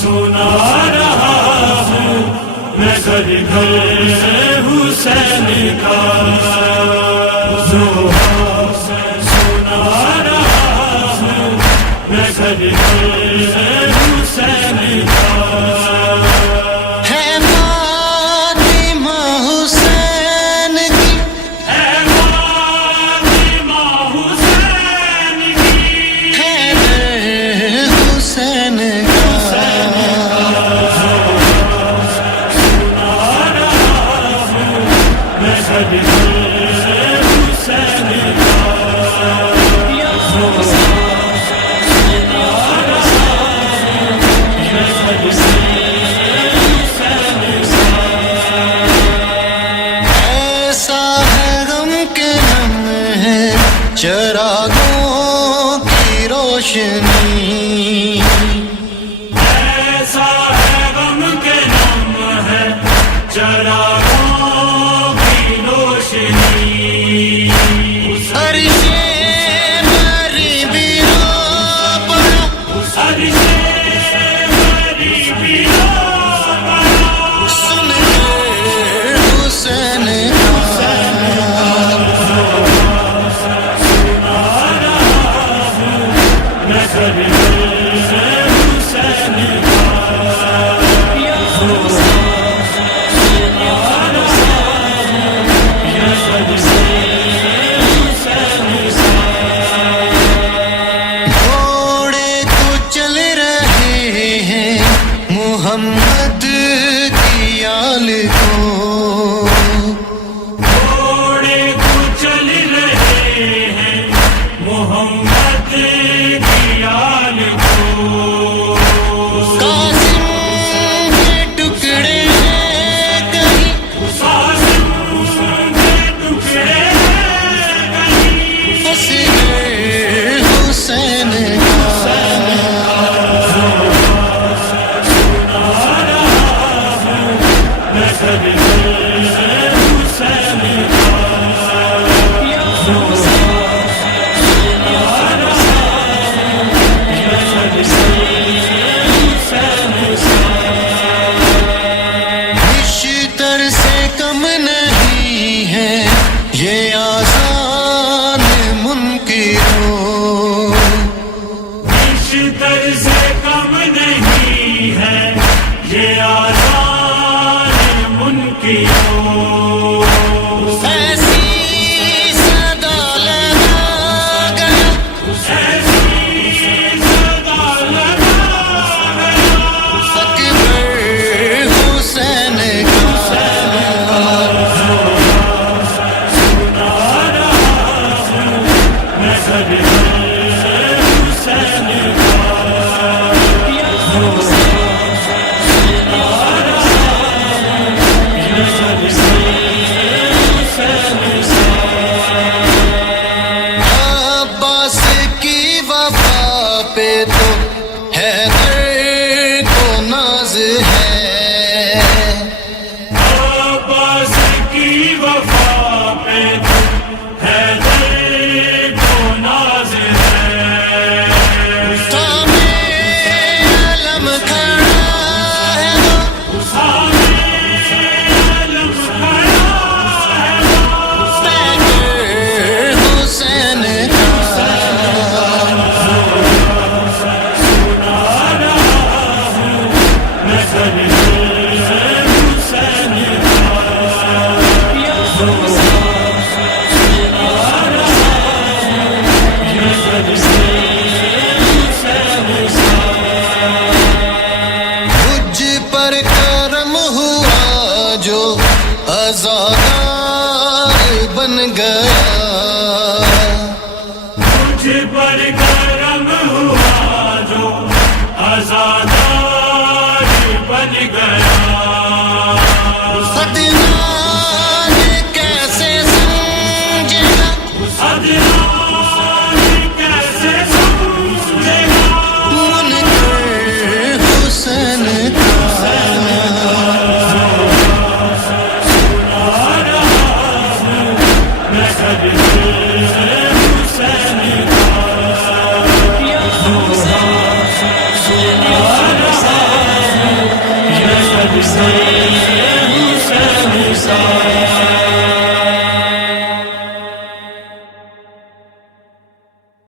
سنا رہا ہوں میں گھر گھر حسین کا، سنا رہا ہوں میں گھر گھر حسین کا۔ چراغوں کی روشنی، ایسا ہے غم کے نم ہے چراغوں کی روشنی، عرش میری بھی رو پڑا، عرش میری بھی رو پڑا، سن کے حسین محمد کی آل کو، گھوڑے کو چل رہے ہیں محمد کی آل کو، قاسم کے ٹکڑے ہیں کہیں، قاسم کے ٹکڑے کہیں، اصغر حسین بیشتر سے کم نہیں ہے یہ آسان منکروں، بیشتر سے کم نہیں ہے یہ آسان منکروں، ایسی صدا لگا گیا، ایسی صدا لگا گیا، اکبر حسین کا، میں گھر گھر حسین کا، عباس کی وفا پہ تو حیدر کو ناز ہے، عباس کی وفا پہ حیدر کو ناز ہے، تھامے علم کھڑا ہے وہ، علم کھڑا ہے پیکر حسین کا، میں گھر گھر حسین مجھ پر کرم ہوا جو عزادار بن گیا،